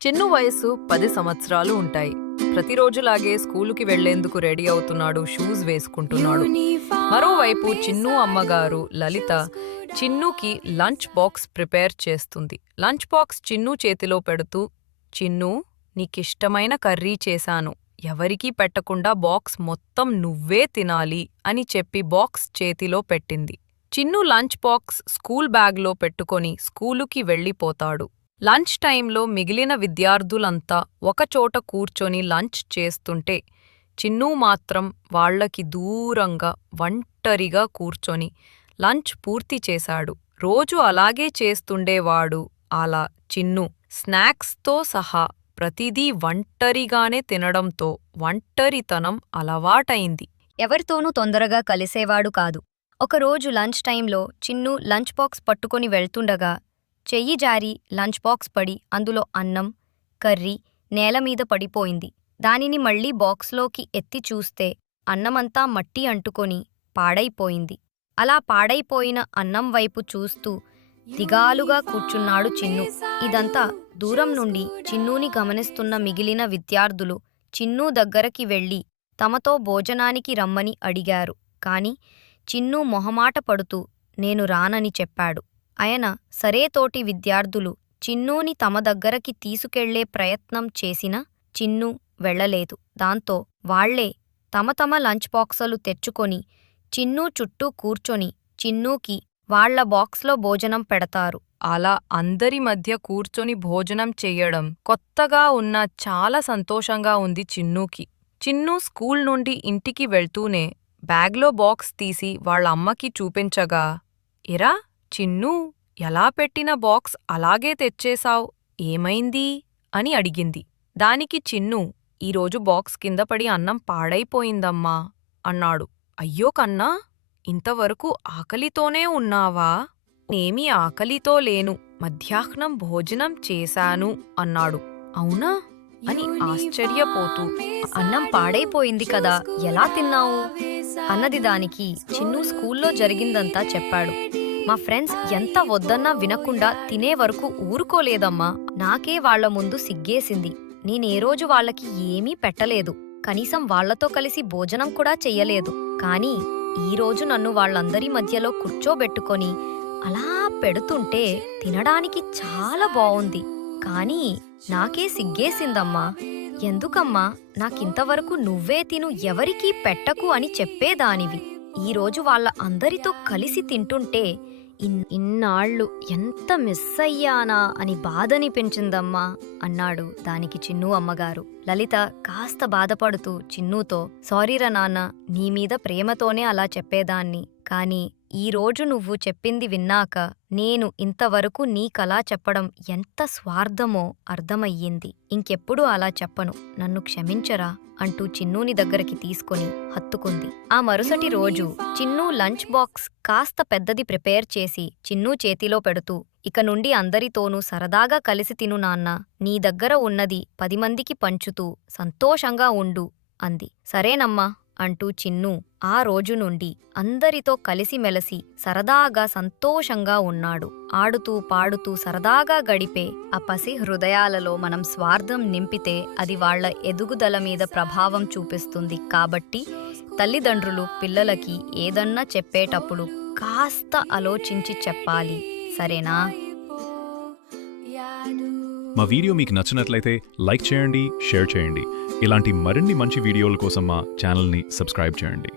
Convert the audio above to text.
చిన్ను వయస్సు 10 సంవత్సరాలు ఉంటాయి. ప్రతిరోజులాగే స్కూలుకి వెళ్లేందుకు రెడీ అవుతున్నాడు, షూస్ వేసుకుంటున్నాడు. మరోవైపు చిన్ను అమ్మగారు లలిత చిన్నుకి లంచ్ బాక్స్ ప్రిపేర్ చేస్తుంది. లంచ్ బాక్స్ చిన్ను చేతిలో పెడుతూ, చిన్ను, నీకిష్టమైన కర్రీ చేశాను, ఎవరికీ పెట్టకుండా బాక్స్ మొత్తం నువ్వే తినాలి అని చెప్పి బాక్స్ చేతిలో పెట్టింది. చిన్ను లంచ్ బాక్స్ స్కూల్ బ్యాగ్లో పెట్టుకొని స్కూలుకి వెళ్ళిపోతాడు. లంచ్ టైంలో మిగిలిన విద్యార్థులంతా ఒకచోట కూర్చొని లంచ్ చేస్తుంటే చిన్ను మాత్రం వాళ్లకి దూరంగా ఒంటరిగా కూర్చొని లంచ్ పూర్తి చేశాడు. రోజు అలాగే చేస్తుండేవాడు. అలా చిన్ను స్నాక్స్తో సహా ప్రతిదీ ఒంటరిగానే తినడంతో ఒంటరితనం అలవాటైంది. ఎవరితోనూ తొందరగా కలిసేవాడు కాదు. ఒకరోజు లంచ్ టైంలో చిన్ను లంచ్ బాక్స్ పట్టుకొని వెళ్తుండగా చెయ్యి జారి లంచ్ బాక్స్ పడి అందులో అన్నం, కర్రీ నేలమీద పడిపోయింది. దానిని మళ్లీ బాక్స్లోకి ఎత్తి చూస్తే అన్నమంతా మట్టి అంటుకొని పాడైపోయింది. అలా పాడైపోయిన అన్నం వైపు చూస్తూ దిగాలుగా కూర్చున్నాడు చిన్ను. ఇదంతా దూరం నుండి చిన్నూని గమనిస్తున్న మిగిలిన విద్యార్థులు చిన్ను దగ్గరికి వెళ్లి తమతో భోజనానికి రమ్మని అడిగారు. కాని చిన్ను మొహమాట పడుతూ నేను రానని చెప్పాడు. ఆయన సరే. తోటి విద్యార్థులు చిన్నూని తమ దగ్గరకి తీసుకెళ్లే ప్రయత్నం చేసినా చిన్ను వెళ్లలేదు. దాంతో వాళ్లే తమ తమ లంచ్ బాక్సులు తెచ్చుకొని చిన్ను చుట్టూ కూర్చొని చిన్నూకి వాళ్ల బాక్స్లో భోజనం పెడతారు. అలా అందరి మధ్య కూర్చొని భోజనం చెయ్యడం కొత్తగా ఉన్నా చాలా సంతోషంగా ఉంది చిన్నూకి. చిన్ను స్కూల్ నుండి ఇంటికి వెళ్తూనే బ్యాగ్లో బాక్స్ తీసి వాళ్ళ అమ్మకి చూపించగా, ఎరా చిన్నూ, ఎలా పెట్టిన బాక్స్ అలాగే తెచ్చేశావ్, ఏమైంది అని అడిగింది. దానికి చిన్ను, ఈరోజు బాక్స్ కింద పడి అన్నం పాడైపోయిందమ్మా అన్నాడు. అయ్యో కన్నా, ఇంతవరకు ఆకలితోనే ఉన్నావా? నేమీ ఆకలితో లేను, మధ్యాహ్నం భోజనం చేశాను అన్నాడు. అవునా అని ఆశ్చర్యపోతూ, అన్నం పాడైపోయింది కదా, ఎలా తిన్నావు అన్నది. దానికి చిన్ను స్కూల్లో జరిగిందంతా చెప్పాడు. మా ఫ్రెండ్స్ ఎంత వద్దన్నా వినకుండా తినే వరకు ఊరుకోలేదమ్మా. నాకే వాళ్ల ముందు సిగ్గేసింది. నేనే రోజు వాళ్లకి ఏమీ పెట్టలేదు, కనీసం వాళ్లతో కలిసి భోజనం కూడా చెయ్యలేదు. కాని ఈరోజు నన్ను వాళ్లందరి మధ్యలో కూర్చోబెట్టుకొని అలా పెడుతుంటే తినడానికి చాలా బావుంది. కాని నాకే సిగ్గేసిందమ్మా. ఎందుకమ్మా నాకింతవరకు నువ్వే తిను, ఎవరికీ పెట్టకు అని చెప్పేదానివి. ఈరోజు వాళ్ళ అందరితో కలిసి తింటుంటే ఇన్నాళ్ళు ఎంత మిస్ అయ్యానా అని బాధనిపించిందమ్మా అన్నాడు. దానికి చిన్ను అమ్మగారు లలిత కాస్త బాధపడుతూ చిన్నూతో, సారీరా నాన్న, నీమీద ప్రేమతోనే అలా చెప్పేదాన్ని. కాని ఈరోజు నువ్వు చెప్పింది విన్నాక నేను ఇంతవరకు నీకలా చెప్పడం ఎంత స్వార్థమో అర్థమయ్యింది. ఇంకెప్పుడూ అలా చెప్పను, నన్ను క్షమించరా అంటూ చిన్నూని దగ్గరికి తీసుకొని హత్తుకుంది. ఆ మరుసటి రోజు చిన్ను లంచ్ బాక్స్ కాస్త పెద్దది ప్రిపేర్ చేసి చిన్ను చేతిలో పెడుతూ, ఇక నుండి అందరితోనూ సరదాగా కలిసి తిను నాన్నా, నీ దగ్గర ఉన్నది 10 మందికి పంచుతూ సంతోషంగా ఉండు అంది. సరేనమ్మా అంటూ చిన్ను ఆ రోజు నుండి అందరితో కలిసిమెలసి సరదాగా సంతోషంగా ఉన్నాడు. ఆడుతూ పాడుతూ సరదాగా గడిపే ఆ పసి హృదయాలలో మనం స్వార్థం నింపితే అది వాళ్ల ఎదుగుదల మీద ప్రభావం చూపిస్తుంది. కాబట్టి తల్లిదండ్రులు పిల్లలకి ఏదన్నా చెప్పేటప్పుడు కాస్త ఆలోచించి చెప్పాలి, సరేనా? మా వీడియో మీకు నచ్చినట్లయితే లైక్ చేయండి, షేర్ చేయండి. ఇలాంటి మరిన్ని మంచి వీడియోల కోసం మా ఛానల్ని సబ్స్క్రైబ్ చేయండి.